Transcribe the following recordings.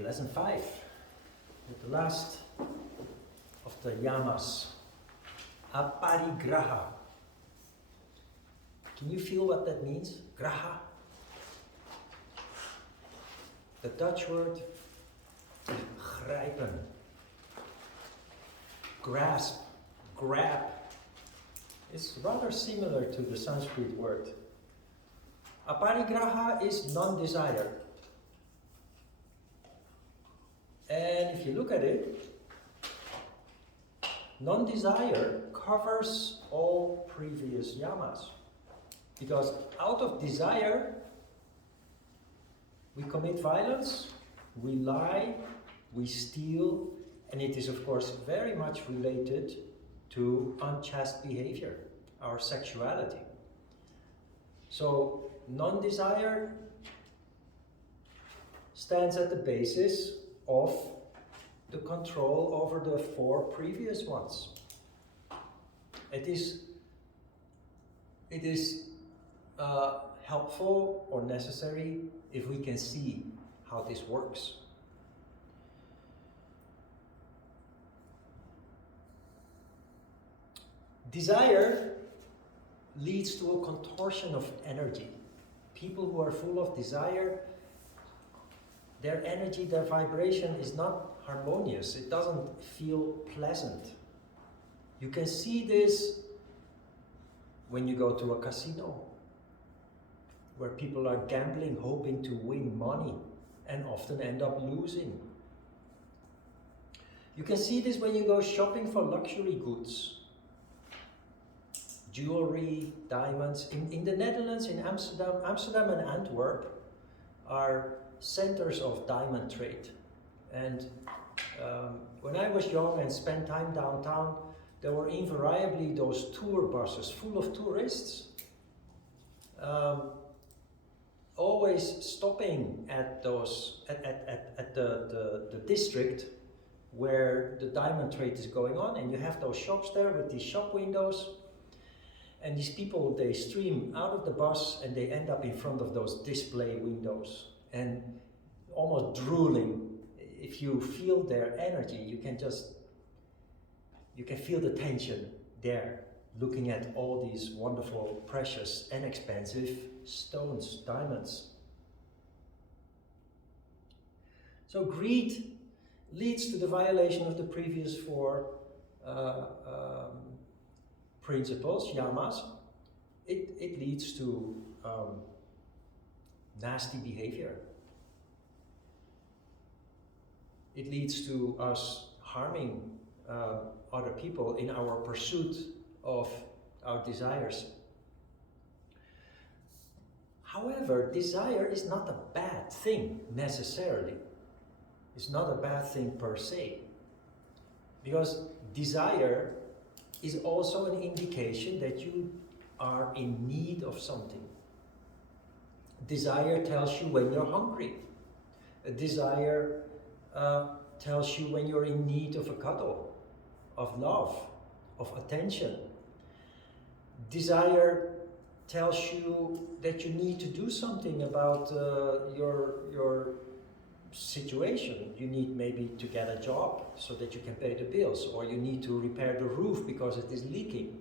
Okay, lesson 5. With the last of the yamas. Aparigraha. Can you feel what that means? Graha. The Dutch word grijpen, grasp, grab is rather similar to the Sanskrit word. Aparigraha is non-desire. And if you look at it, non-desire covers all previous yamas. Because out of desire, we commit violence, we lie, we steal, and it is of course very much related to unchaste behavior, our sexuality. So non-desire stands at the basis of the control over the 4 previous ones. It is helpful or necessary if we can see how this works. Desire leads to a contortion of energy. People who are full of desire, their energy, their vibration is not harmonious. It doesn't feel pleasant. You can see this when you go to a casino, where people are gambling, hoping to win money, and often end up losing. You can see this when you go shopping for luxury goods. Jewelry, diamonds. In the Netherlands, in Amsterdam and Antwerp are centers of diamond trade. And when I was young and spent time downtown, there were invariably those tour buses full of tourists, always stopping at the district where the diamond trade is going on, and you have those shops there with these shop windows. And these people, they stream out of the bus and they end up in front of those display windows and almost drooling. If you feel their energy, you can feel the tension there, looking at all these wonderful, precious and expensive stones, diamonds. So greed leads to the violation of the previous 4 principles, yamas. It leads to nasty behavior. It leads to us harming other people in our pursuit of our desires. However, desire is not a bad thing necessarily. It's not a bad thing per se. Because desire is also an indication that you are in need of something. Desire tells you when you're hungry. A desire tells you when you're in need of a cuddle, of love, of attention. Desire tells you that you need to do something about your situation. You need maybe to get a job so that you can pay the bills, or you need to repair the roof because it is leaking.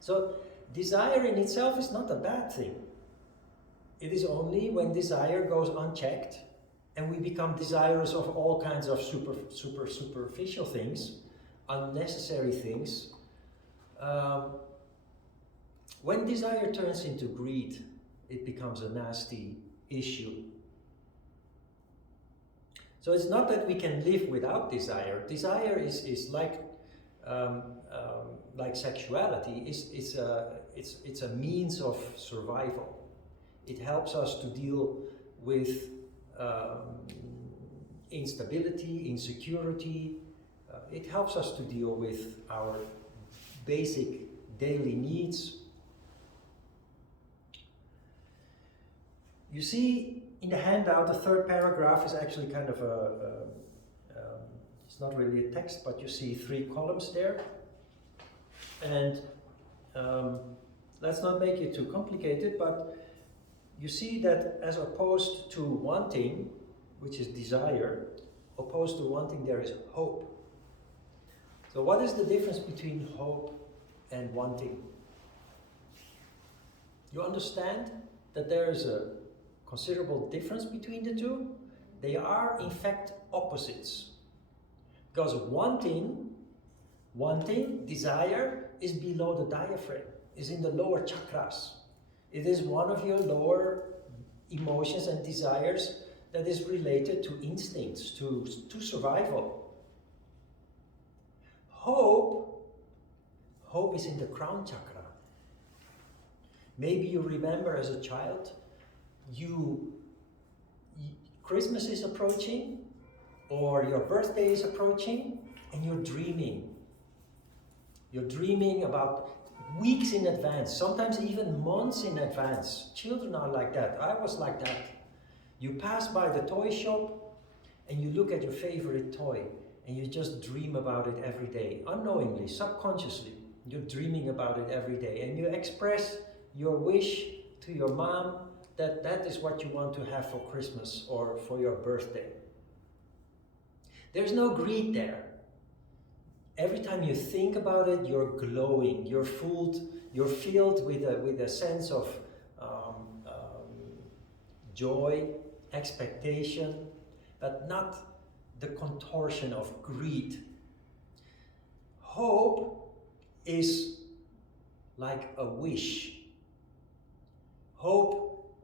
So desire in itself is not a bad thing. It is only when desire goes unchecked and we become desirous of all kinds of superficial things, unnecessary things. When desire turns into greed, it becomes a nasty issue. So it's not that we can live without desire. Desire is like sexuality. It's a means of survival. It helps us to deal with instability, insecurity. It helps us to deal with our basic daily needs. You see, in the handout, the 3rd paragraph is actually kind of it's not really a text, but you see 3 columns there. And let's not make it too complicated, but you see that as opposed to wanting, which is desire. Opposed to wanting, there is hope. So what is the difference between hope and wanting? You understand that there is a considerable difference between the two? They are in fact opposites. Because wanting, desire, is below the diaphragm, is in the lower chakras. It is one of your lower emotions and desires that is related to instincts, to survival. Hope is in the crown chakra. Maybe you remember as a child, Christmas is approaching, or your birthday is approaching, and you're dreaming. You're dreaming about weeks in advance, sometimes even months in advance. Children are like that. I was like that. You pass by the toy shop and you look at your favorite toy and you just dream about it every day. Unknowingly, subconsciously, you're dreaming about it every day, and you express your wish to your mom that that is what you want to have for Christmas or for your birthday. There's no greed there. Every time you think about it, you're glowing, you're filled with a sense of joy, expectation, but not the contortion of greed. Hope is like a wish. Hope,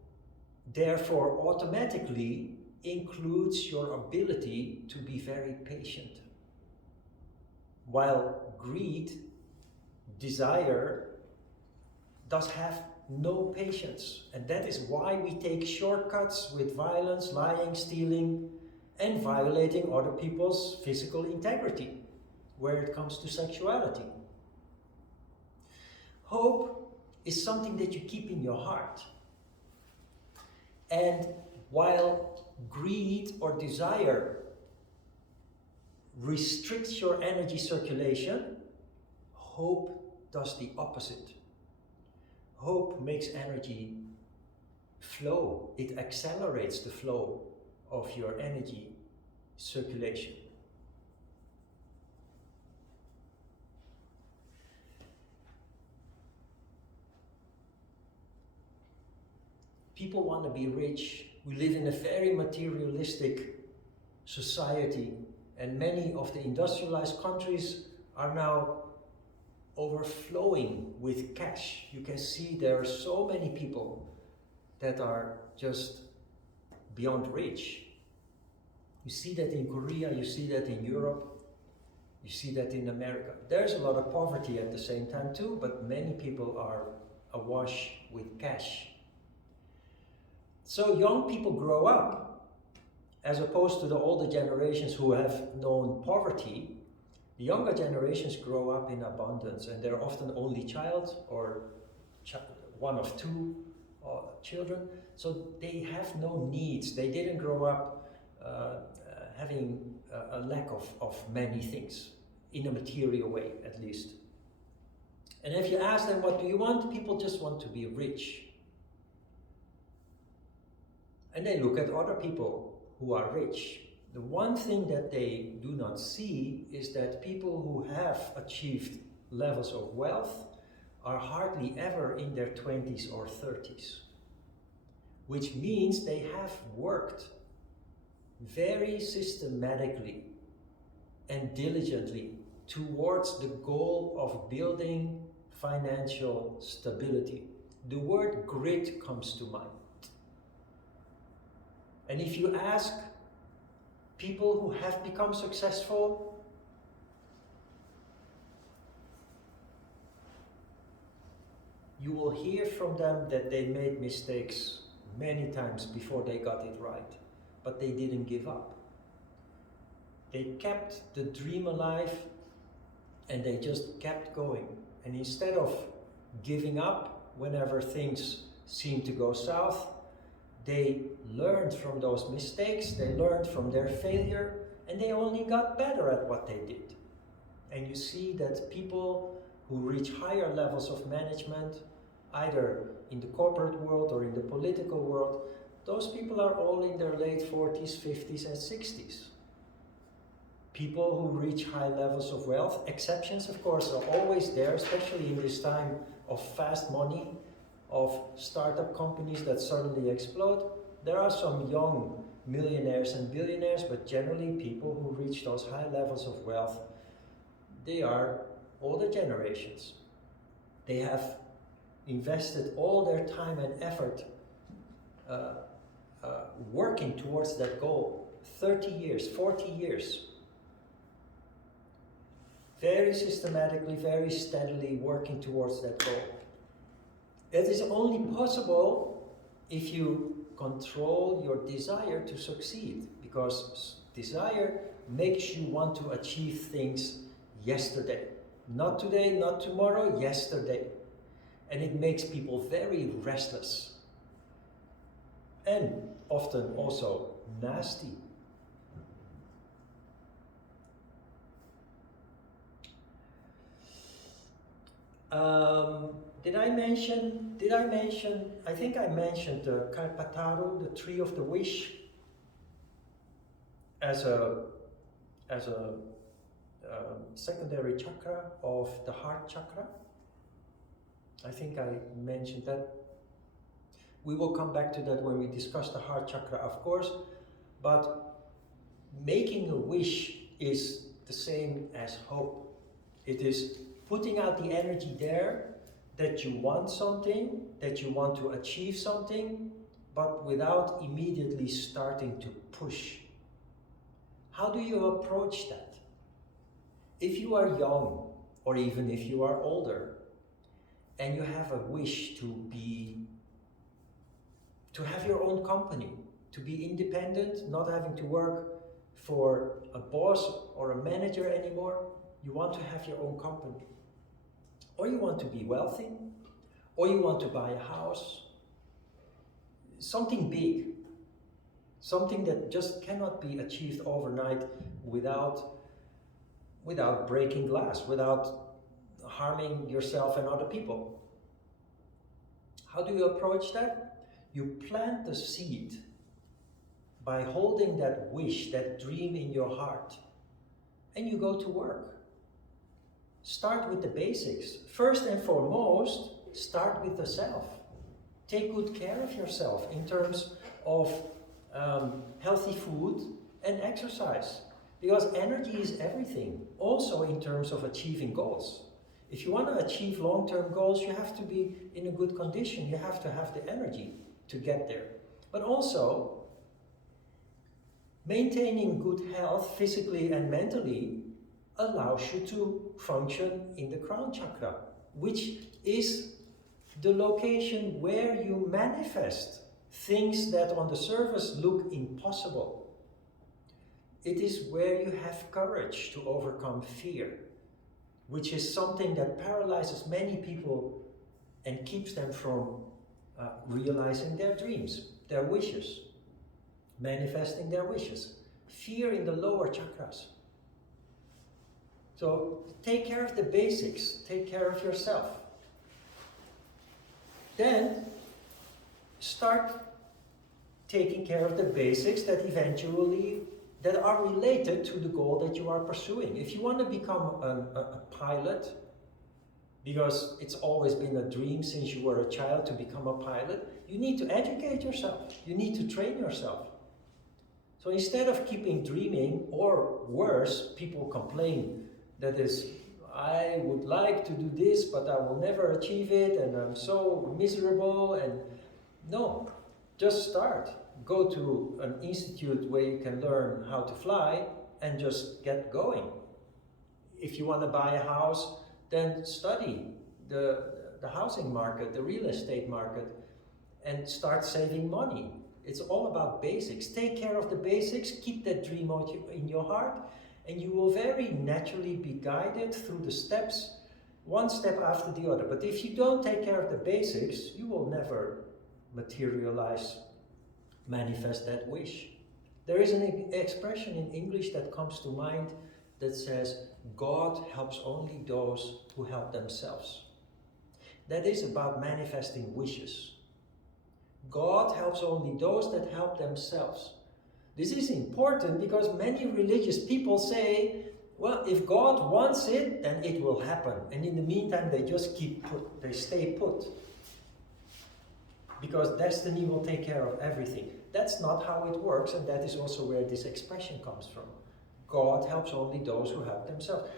therefore, automatically includes your ability to be very patient. While greed, desire, does have no patience. And that is why we take shortcuts with violence, lying, stealing, and violating other people's physical integrity where it comes to sexuality. Hope is something that you keep in your heart. And while greed or desire restricts your energy circulation, hope does the opposite. Hope makes energy flow. It accelerates the flow of your energy circulation. People want to be rich. We live in a very materialistic society, and many of the industrialized countries are now overflowing with cash. You can see there are so many people that are just beyond rich. You see that in Korea, you see that in Europe, you see that in America. There's a lot of poverty at the same time too, but many people are awash with cash. So young people grow up, as opposed to the older generations who have known poverty. The younger generations grow up in abundance, and they're often only child or one of two children. So they have no needs. They didn't grow up having a lack of many things, in a material way at least. And if you ask them, what do you want? People just want to be rich. And they look at other people who are rich. The one thing that they do not see is that people who have achieved levels of wealth are hardly ever in their 20s or 30s, which means they have worked very systematically and diligently towards the goal of building financial stability. The word grit comes to mind. And if you ask people who have become successful, you will hear from them that they made mistakes many times before they got it right, but they didn't give up. They kept the dream alive and they just kept going. And instead of giving up whenever things seem to go south, they learned from those mistakes, they learned from their failure, and they only got better at what they did. And you see that people who reach higher levels of management, either in the corporate world or in the political world, those people are all in their late 40s, 50s, and 60s. People who reach high levels of wealth, exceptions of course are always there, especially in this time of fast money, of startup companies that suddenly explode. There are some young millionaires and billionaires, but generally people who reach those high levels of wealth, they are older generations. They have invested all their time and effort working towards that goal. 30 years, 40 years. Very systematically, very steadily working towards that goal. It is only possible if you control your desire to succeed, because desire makes you want to achieve things yesterday. Not today, not tomorrow, yesterday. And it makes people very restless. And often also nasty. Did I mention, I think I mentioned the Kalpataru, the tree of the wish, as a secondary chakra of the heart chakra. I think I mentioned that. We will come back to that when we discuss the heart chakra, of course, but making a wish is the same as hope. It is putting out the energy there that you want something, that you want to achieve something, but without immediately starting to push. How do you approach that? If you are young, or even if you are older, and you have a wish to have your own company, to be independent, not having to work for a boss or a manager anymore, you want to have your own company. Or you want to be wealthy, or you want to buy a house. Something big, something that just cannot be achieved overnight without breaking glass, without harming yourself and other people. How do you approach that? You plant the seed by holding that wish, that dream in your heart, and you go to work. Start with the basics. First and foremost, start with the self. Take good care of yourself in terms of healthy food and exercise, because energy is everything, also in terms of achieving goals. If you want to achieve long-term goals, you have to be in a good condition. You have to have the energy to get there. But also, maintaining good health physically and mentally allows you to function in the crown chakra, which is the location where you manifest things that on the surface look impossible. It is where you have courage to overcome fear, which is something that paralyzes many people and keeps them from realizing their dreams, their wishes, manifesting their wishes. Fear in the lower chakras. So take care of the basics, take care of yourself. Then start taking care of the basics that are related to the goal that you are pursuing. If you want to become a pilot, because it's always been a dream since you were a child to become a pilot, you need to educate yourself. You need to train yourself. So instead of keeping dreaming, or worse, people complain that is, I would like to do this, but I will never achieve it, and I'm so miserable, and no, just start. Go to an institute where you can learn how to fly and just get going. If you want to buy a house, then study the housing market, the real estate market, and start saving money. It's all about basics. Take care of the basics, keep that dream in your heart, and you will very naturally be guided through the steps, one step after the other. But if you don't take care of the basics, you will never manifest that wish. There is an expression in English that comes to mind that says, God helps only those who help themselves. That is about manifesting wishes. God helps only those that help themselves. This is important because many religious people say, well, if God wants it, then it will happen. And in the meantime, they just they stay put. Because destiny will take care of everything. That's not how it works, and that is also where this expression comes from. God helps only those who help themselves.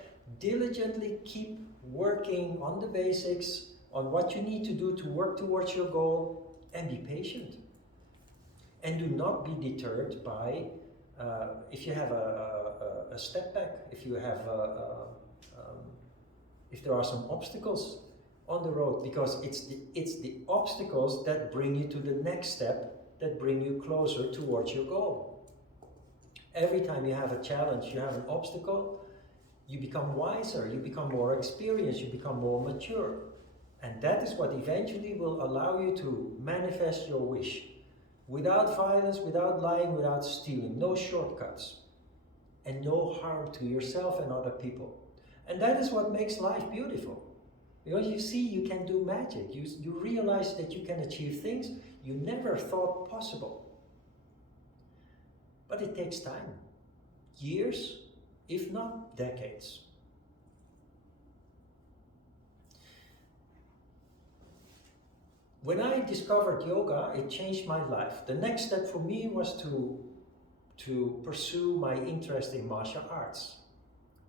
Diligently keep working on the basics, on what you need to do to work towards your goal, and be patient. And do not be deterred by, if you have a step back, if you have, if there are some obstacles on the road, because it's the obstacles that bring you to the next step, that bring you closer towards your goal. Every time you have a challenge, you have an obstacle, you become wiser, you become more experienced, you become more mature. And that is what eventually will allow you to manifest your wish. Without violence, without lying, without stealing, no shortcuts. And no harm to yourself and other people. And that is what makes life beautiful. Because you see, you can do magic. You realize that you can achieve things you never thought possible. But it takes time. Years, if not decades. When I discovered yoga, it changed my life. The next step for me was to pursue my interest in martial arts,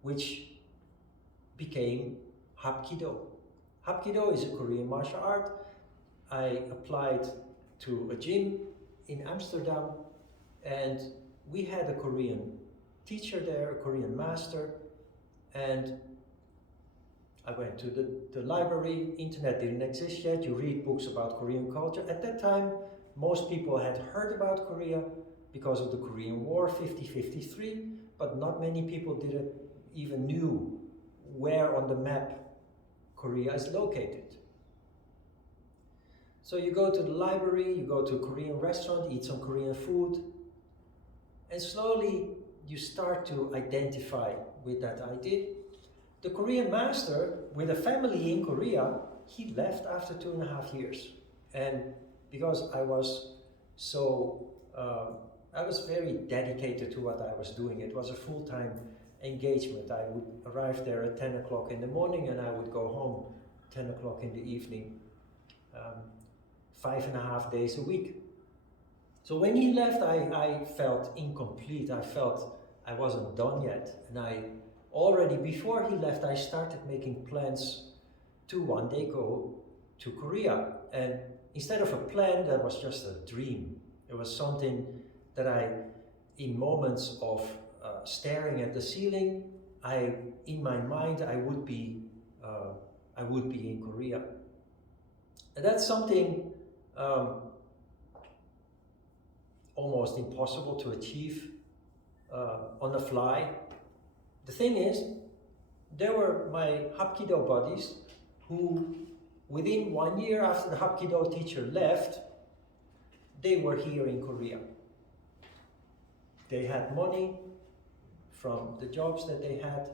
which became Hapkido. Hapkido is a Korean martial art. I applied to a gym in Amsterdam, and we had a Korean teacher there, a Korean master, and I went to the library. Internet didn't exist yet. You read books about Korean culture. At that time, most people had heard about Korea because of the Korean War, 50-53, but not many people even knew where on the map Korea is located. So you go to the library, you go to a Korean restaurant, eat some Korean food, and slowly you start to identify with that idea. The Korean master, with a family in Korea, he left after 2.5 years. And because I was I was very dedicated to what I was doing. It was a full-time engagement. I would arrive there at 10 o'clock in the morning and I would go home 10 o'clock in the evening, 5.5 days a week. So when he left, I felt incomplete. I felt I wasn't done yet. And already before he left, I started making plans to one day go to Korea. And instead of a plan, that was just a dream. It was something that in moments of staring at the ceiling, in my mind, I would be in Korea. And that's something almost impossible to achieve on the fly. The thing is, there were my Hapkido buddies who, within 1 year after the Hapkido teacher left, they were here in Korea. They had money from the jobs that they had.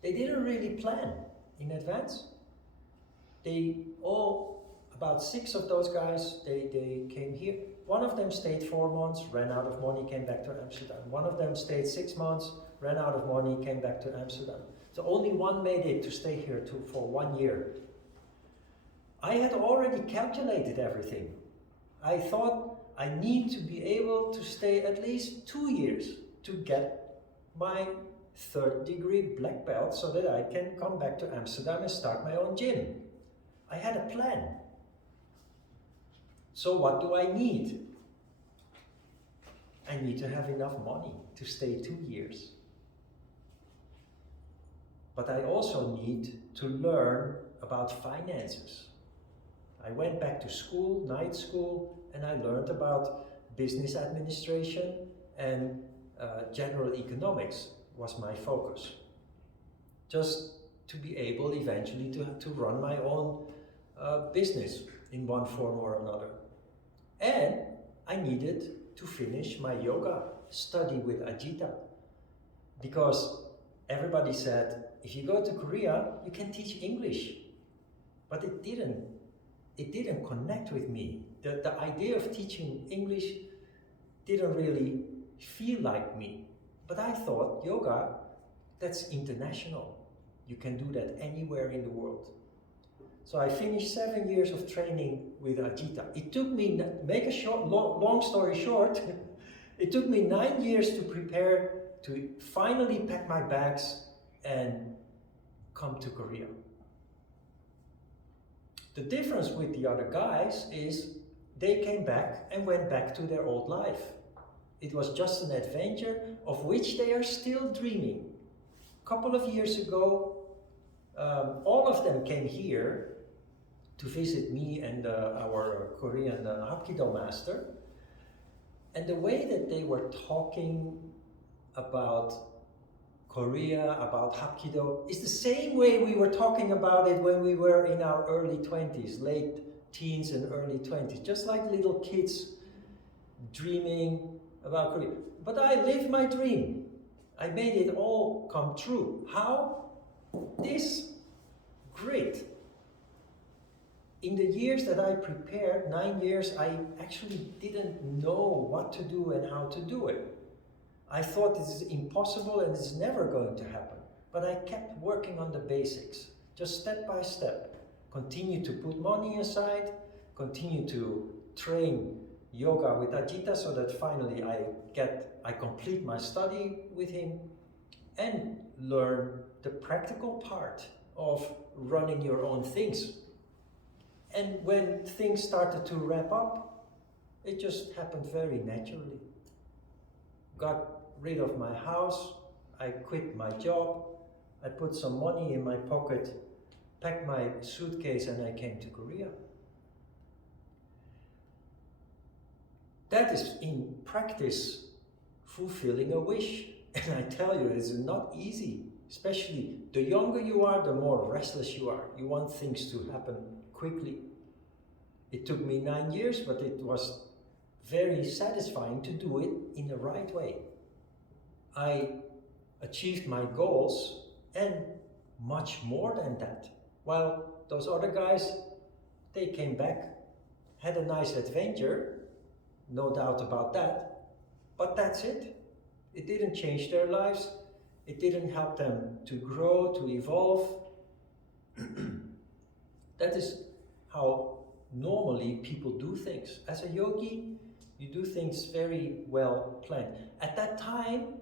They didn't really plan in advance. About 6 of those guys, they came here. One of them stayed 4 months, ran out of money, came back to Amsterdam. One of them stayed 6 months, ran out of money, came back to Amsterdam. So only one made it to stay here for 1 year. I had already calculated everything. I thought I need to be able to stay at least 2 years to get my 3rd degree black belt so that I can come back to Amsterdam and start my own gym. I had a plan. So what do I need? I need to have enough money to stay 2 years. But I also need to learn about finances. I went back to school, night school, and I learned about business administration and general economics was my focus. Just to be able eventually to run my own business in one form or another. And I needed to finish my yoga study with Ajita, because everybody said, if you go to Korea, you can teach English. But it it didn't connect with me. The idea of teaching English didn't really feel like me. But I thought, yoga, that's international. You can do that anywhere in the world. So I finished 7 years of training with Ajita. It took me, long story short, it took me 9 years to prepare to finally pack my bags and come to Korea. The difference with the other guys is they came back and went back to their old life. It was just an adventure of which they are still dreaming. A couple of years ago, all of them came here to visit me and our Korean Hapkido master. And the way that they were talking about Korea, about Hapkido, is the same way we were talking about it when we were in our early 20s, late teens and early 20s, just like little kids dreaming about Korea. But I lived my dream. I made it all come true. How? This. Great. In the years that I prepared, 9 years, I actually didn't know what to do and how to do it. I thought this is impossible and it's never going to happen. But I kept working on the basics, just step by step. Continue to put money aside, continue to train yoga with Ajita so that finally I complete my study with him and learn the practical part of running your own things. And when things started to wrap up, it just happened very naturally. Got rid of my house, I quit my job, I put some money in my pocket, packed my suitcase, and I came to Korea. That is, in practice, fulfilling a wish. And I tell you, it's not easy. Especially the younger you are, the more restless you are. You want things to happen quickly. It took me 9 years, but it was very satisfying to do it in the right way. I achieved my goals and much more than that. While those other guys, they came back, had a nice adventure, no doubt about that, but that's it. It didn't change their lives. It didn't help them to grow, to evolve. That is how normally people do things. As a yogi, you do things very well planned. At that time,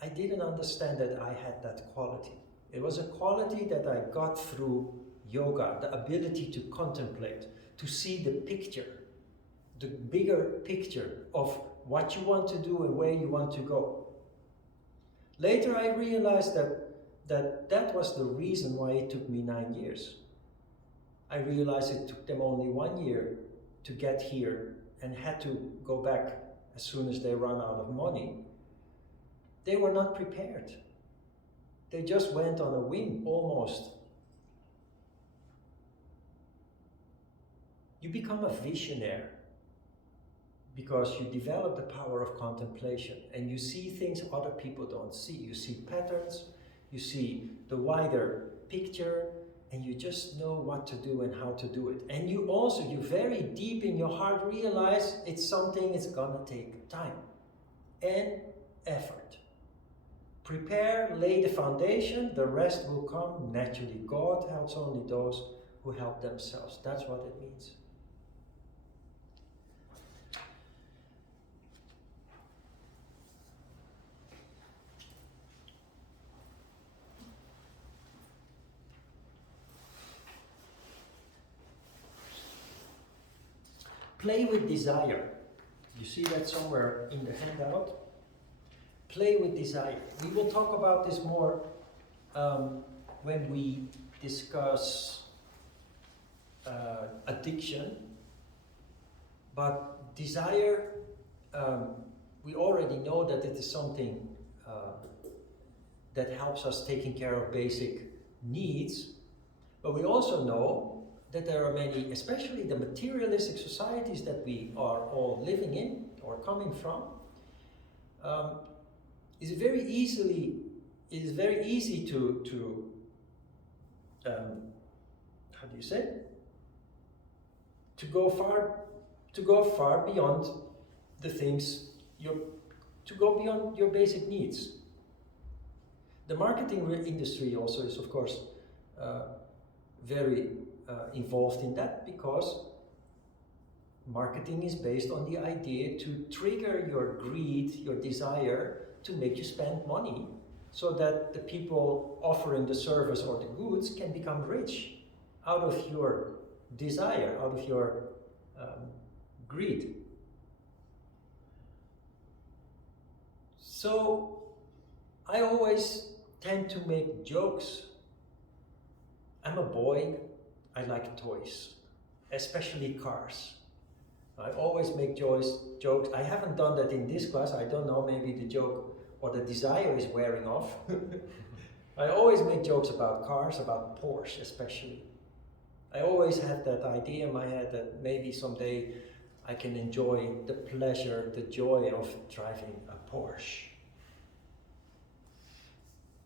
I didn't understand that I had that quality. It was a quality that I got through yoga, the ability to contemplate, to see the picture, the bigger picture of what you want to do and where you want to go. Later I realized that was the reason why it took me 9 years. I realized it took them only 1 year to get here and had to go back as soon as they ran out of money. They were not prepared. They just went on a whim, almost. You become a visionary because you develop the power of contemplation and you see things other people don't see. You see patterns, you see the wider picture, and you just know what to do and how to do it. And you very deep in your heart realize it's something that's gonna take time and effort. Prepare, lay the foundation, the rest will come naturally. God helps only those who help themselves. That's what it means. Play with desire. You see that somewhere in the handout? Play with desire. We will talk about this more when we discuss addiction. But desire, we already know that it is something that helps us taking care of basic needs. But we also know that there are many, especially the materialistic societies that we are all living in or coming from, it is very easy to how do you say? to go far beyond the things to go beyond your basic needs. The marketing industry also is, of course, very involved in that, because marketing is based on the idea to trigger your greed, your desire to make you spend money, so that the people offering the service or the goods can become rich out of your desire, out of your greed. So I always tend to make jokes. I'm a boy, I like toys, especially cars. I always make jokes. I haven't done that in this class. I don't know, maybe the joke or the desire is wearing off. I always make jokes about cars, about Porsche especially. I always had that idea in my head that maybe someday I can enjoy the pleasure, the joy of driving a Porsche.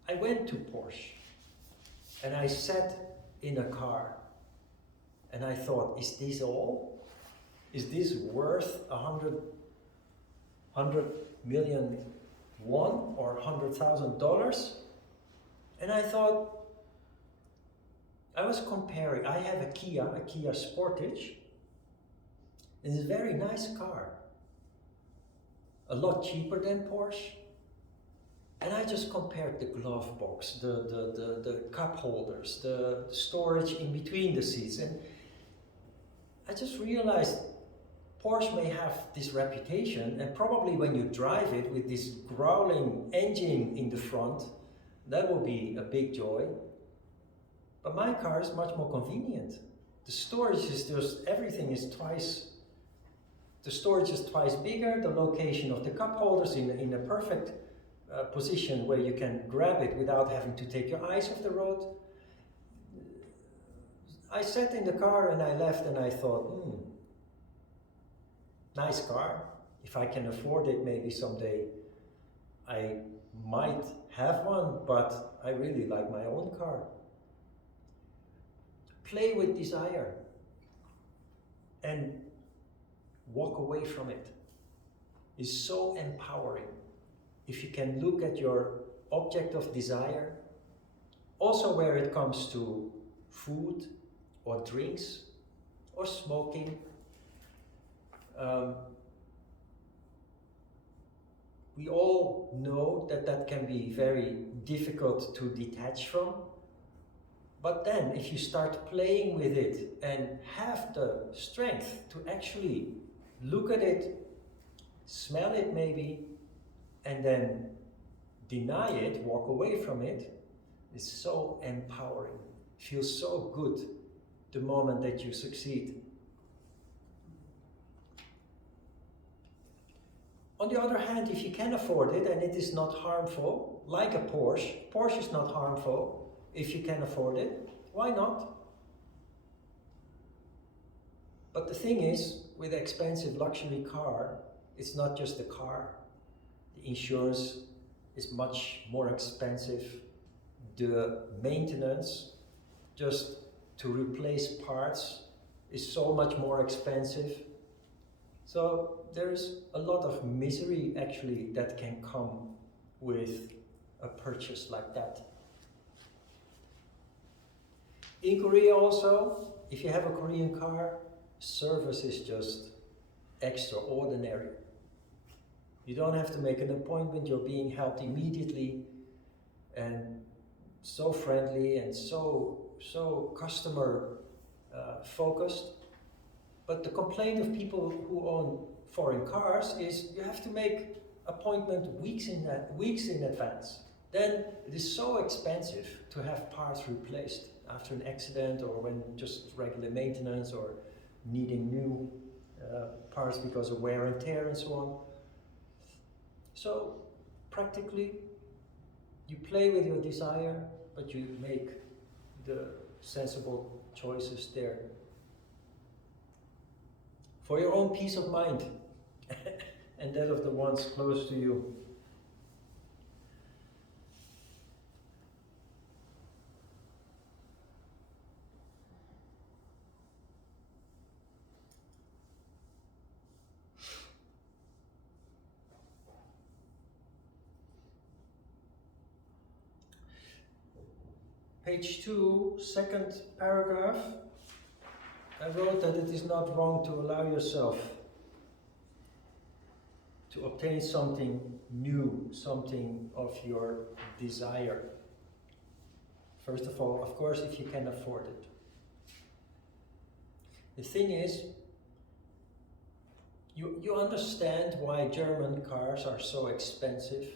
I went to Porsche and I sat in a car and I thought, is this all? Is this worth 100 million won or $100,000? And I thought, I was comparing. I have a Kia Sportage. It's a very nice car, a lot cheaper than Porsche. And I just compared the glove box, the cup holders, the storage in between the seats, and I just realized Porsche may have this reputation, and probably when you drive it with this growling engine in the front, that will be a big joy. But my car is much more convenient. The storage is just, everything is twice, the storage is twice bigger, the location of the cup holders in a perfect position where you can grab it without having to take your eyes off the road. I sat in the car and I left and I thought, nice car. If I can afford it, maybe someday I might have one, but I really like my own car. Play with desire and walk away from it is so empowering. If you can look at your object of desire, also where it comes to food or drinks or smoking, we all know that that can be very difficult to detach from. But then if you start playing with it and have the strength to actually look at it, smell it maybe, and then deny it, walk away from it, it's so empowering. It feels so good the moment that you succeed. On the other hand, if you can afford it and it is not harmful, like a Porsche is not harmful. If you can afford it, why not? But the thing is, with an expensive luxury car, it's not just the car. The insurance is much more expensive. The maintenance, just to replace parts, is so much more expensive. So there's a lot of misery actually that can come with a purchase like that. In Korea also, if you have a Korean car, service is just extraordinary. You don't have to make an appointment, you're being helped immediately, and so friendly and so customer focused. But the complaint of people who own foreign cars is you have to make appointment weeks in advance. Then it is so expensive to have parts replaced after an accident or when just regular maintenance or needing new parts because of wear and tear and so on. So practically, you play with your desire, but you make the sensible choices there. For your own peace of mind and that of the ones close to you. page 2, second paragraph, I wrote that it is not wrong to allow yourself to obtain something new, something of your desire. First of all, of course, if you can afford it. The thing is, you understand why German cars are so expensive,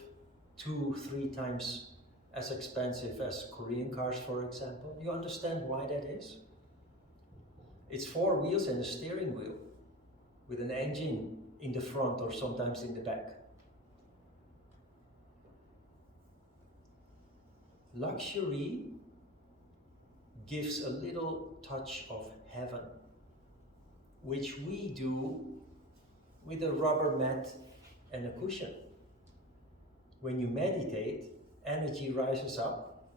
2-3 times as expensive as Korean cars, for example. You understand why that is? It's 4 wheels and a steering wheel with an engine in the front or sometimes in the back. Luxury gives a little touch of heaven, which we do with a rubber mat and a cushion. When you meditate, energy rises up.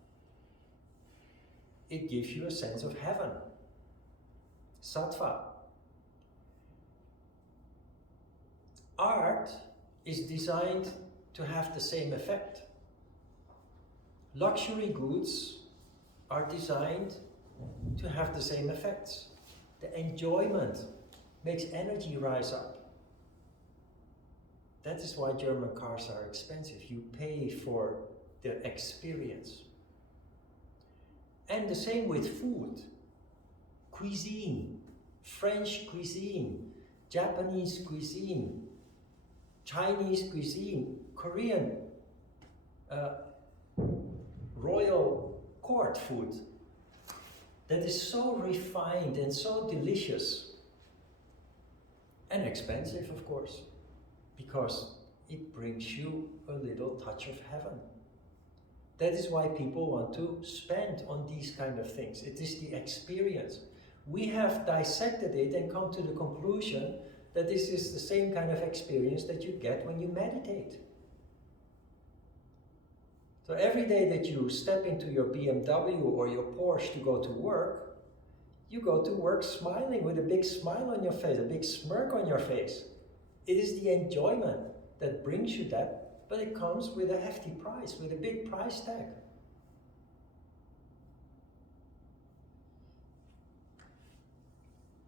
It gives you a sense of heaven. Sattva. Art is designed to have the same effect. Luxury goods are designed to have the same effects. The enjoyment makes energy rise up. That is why German cars are expensive. You pay for the experience. And the same with food. Cuisine, French cuisine, Japanese cuisine, Chinese cuisine, Korean, royal court food that is so refined and so delicious and expensive, of course, because it brings you a little touch of heaven. That is why people want to spend on these kind of things. It is the experience. We have dissected it and come to the conclusion that this is the same kind of experience that you get when you meditate. So every day that you step into your BMW or your Porsche to go to work, you go to work smiling with a big smile on your face, a big smirk on your face. It is the enjoyment that brings you that, but it comes with a hefty price, with a big price tag.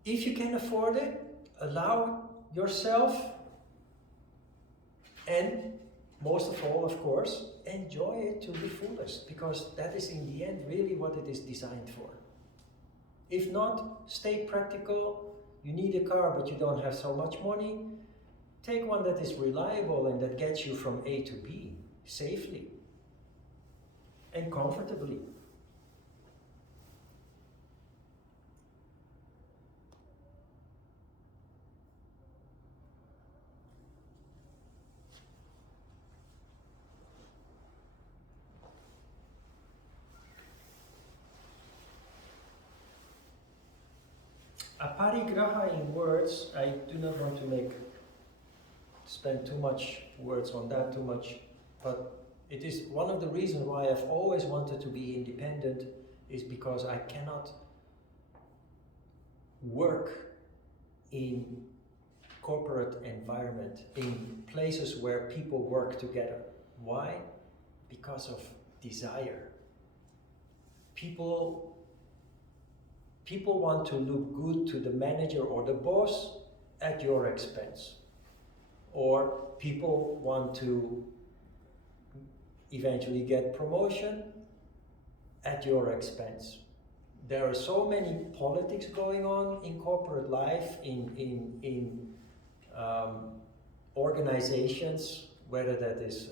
If you can afford it, allow yourself, and most of all, of course, enjoy it to the fullest, because that is in the end really what it is designed for. If not, stay practical. You need a car but you don't have so much money. Take one that is reliable and that gets you from A to B safely and comfortably. Aparigraha in words, I do not want to spend too much words on that, but it is one of the reasons why I've always wanted to be independent, is because I cannot work in corporate environment, in places where people work together. Why? Because of desire. People want to look good to the manager or the boss at your expense. Or people want to eventually get promotion at your expense. There are so many politics going on in corporate life, in organizations, whether that is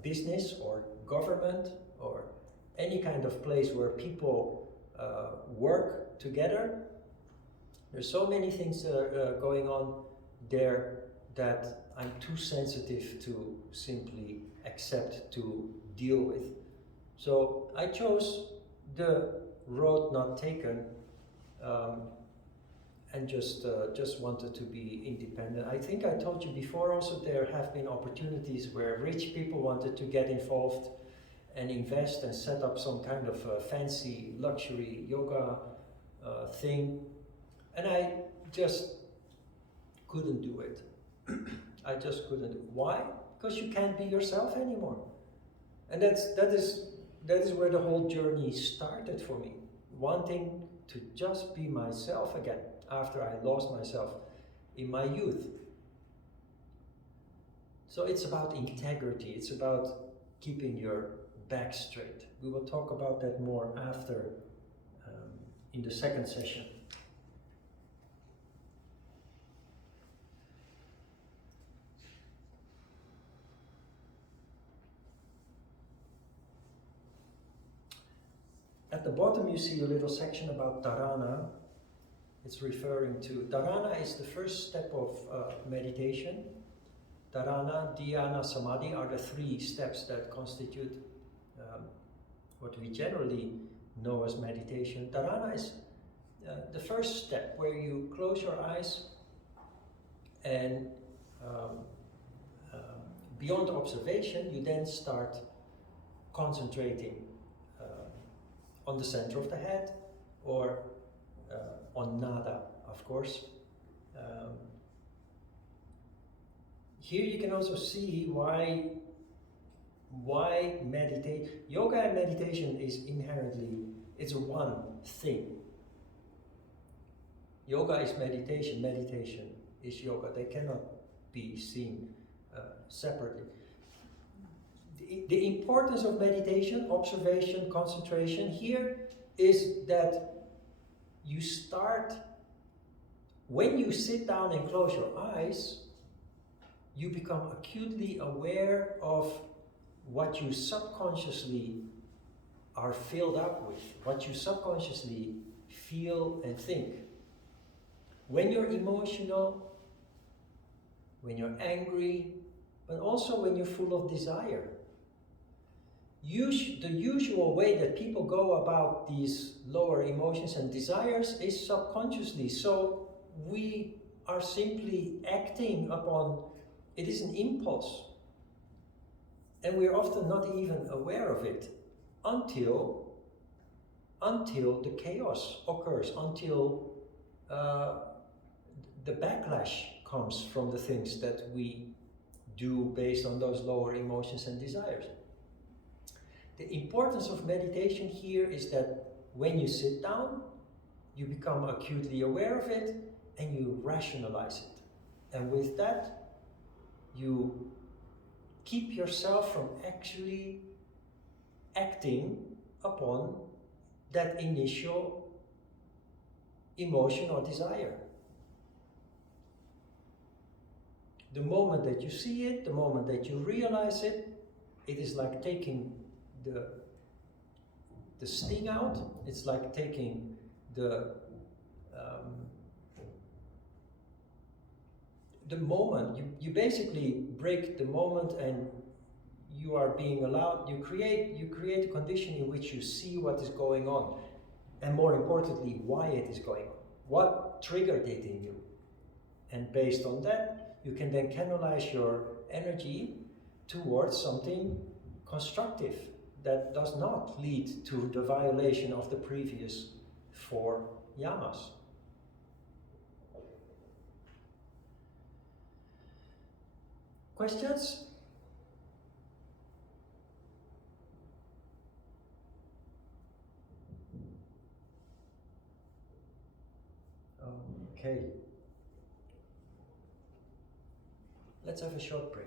business or government or any kind of place where people work together. There's so many things going on there that I'm too sensitive to simply accept to deal with. So I chose the road not taken, and just wanted to be independent. I think I told you before also, there have been opportunities where rich people wanted to get involved and invest and set up some kind of fancy luxury yoga thing, and I just couldn't do it. I just couldn't. Why? Because you can't be yourself anymore. And that is that is where the whole journey started for me. Wanting to just be myself again after I lost myself in my youth. So it's about integrity, it's about keeping your back straight. We will talk about that more after, in the second session. At the bottom you see a little section about dharana. It's referring to, dharana is the first step of meditation. Dharana, dhyana, samadhi are the three steps that constitute what we generally know as meditation. Dharana is the first step where you close your eyes and beyond observation you then start concentrating on the center of the head, or on nada, of course. Here you can also see why meditate. Yoga and meditation is inherently, it's one thing. Yoga is meditation, meditation is yoga. They cannot be seen separately. The importance of meditation, observation, concentration here is that you start, when you sit down and close your eyes, you become acutely aware of what you subconsciously are filled up with, what you subconsciously feel and think. When you're emotional, when you're angry, but also when you're full of desire. The usual way that people go about these lower emotions and desires is subconsciously. So we are simply acting upon, it is an impulse. And we're often not even aware of it until the chaos occurs, until the backlash comes from the things that we do based on those lower emotions and desires. The importance of meditation here is that when you sit down, you become acutely aware of it and you rationalize it. And with that, you keep yourself from actually acting upon that initial emotion or desire. The moment that you see it, the moment that you realize it, it is like taking the sting out. It's like taking the moment. You basically break the moment, and you are being allowed. You create a condition in which you see what is going on, and more importantly, why it is going on. What triggered it in you, and based on that, you can then canalize your energy towards something constructive that does not lead to the violation of the previous 4 yamas. Questions? Okay. Let's have a short break.